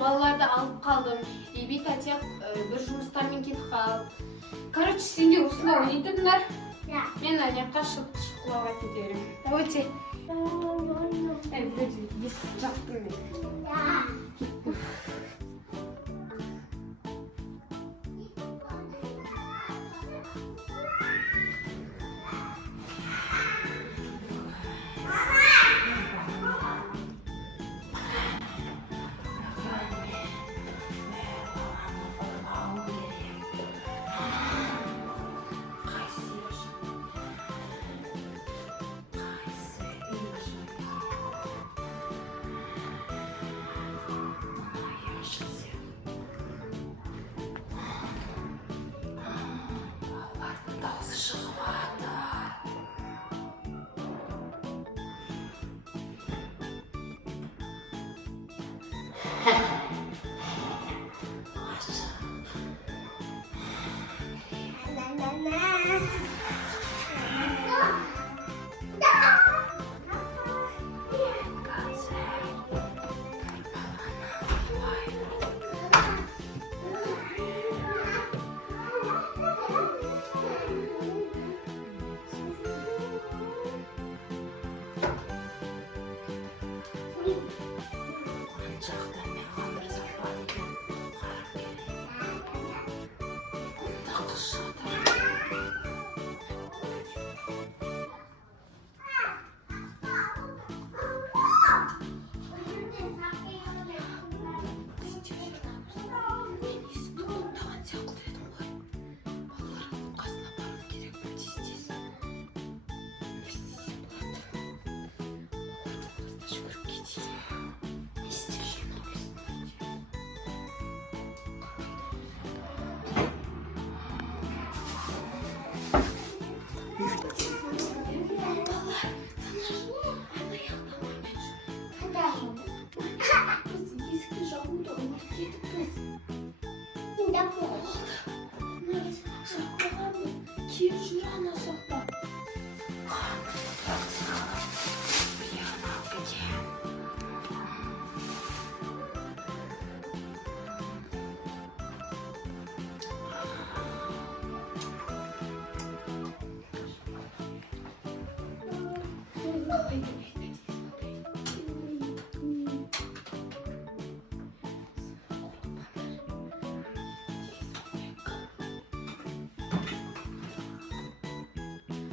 балаларды алып қалдым. Витатия бір жұмыстармен кетіп қалды. Короче, сендер осында ойнайтындар. Мен аяққа шыққылауға кете беремін. Давайте. Вроде есік жаптым мен.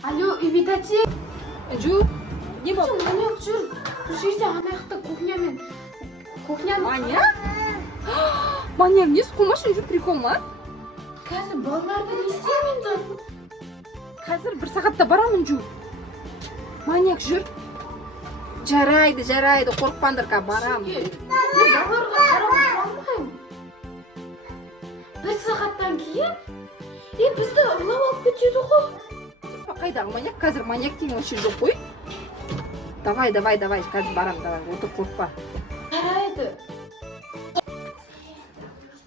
Алло, Витатия. Жу, не болды? Маньяк жүр. Бұл жерде анаяқта кухнямен. Маньяк? Маньяк несі қылмашын жүр, прикол ма? Қазір балаларды не істеймін мен? Қазір бір сағатта барамын жу. Маньяк жүр. Жарайды, қорықпаңдар, барам. Мен балаларға қарап отыра алмаймын. Бір сағаттан кейін бізді ұрлап алып кетеді ғой. Қайдағы маньяк? Қазір маньяк деген вообще жоқ қой. Давай, қазір барам, давай, отыр, қорықпа. Жарайды.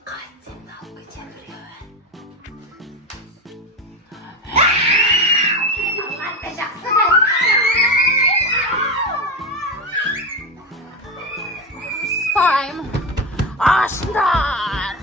Қайтсемді алып кетем біреуін. Спайм. Ашындар.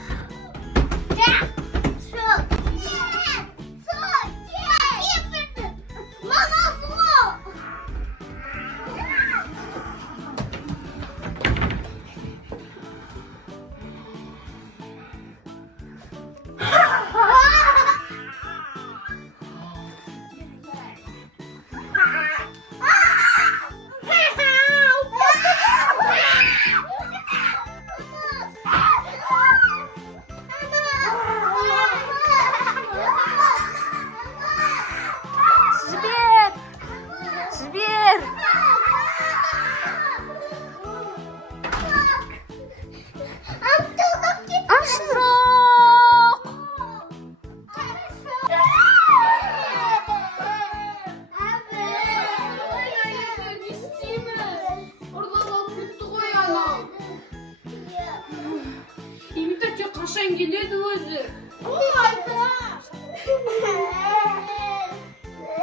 Қашан келеді өзі?